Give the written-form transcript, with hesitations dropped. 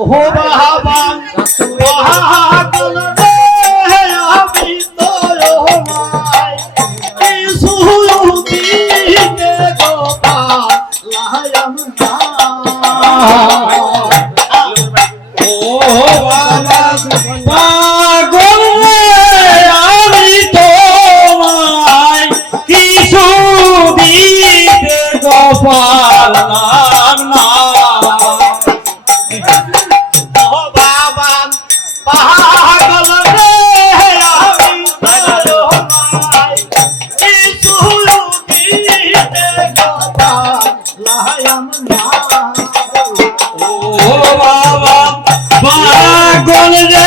ও বাবা পাগল রে আমি তো রহমাই কিছু দিতে গো পালাম না ও বাবা পাগল রে আমি তোমায় কিছু দিতে গো পারলাম না ও বাবা পাগল রে আমি তো রহমাই কিছু দিতে গো পালাম না ও বাবা পাগল রে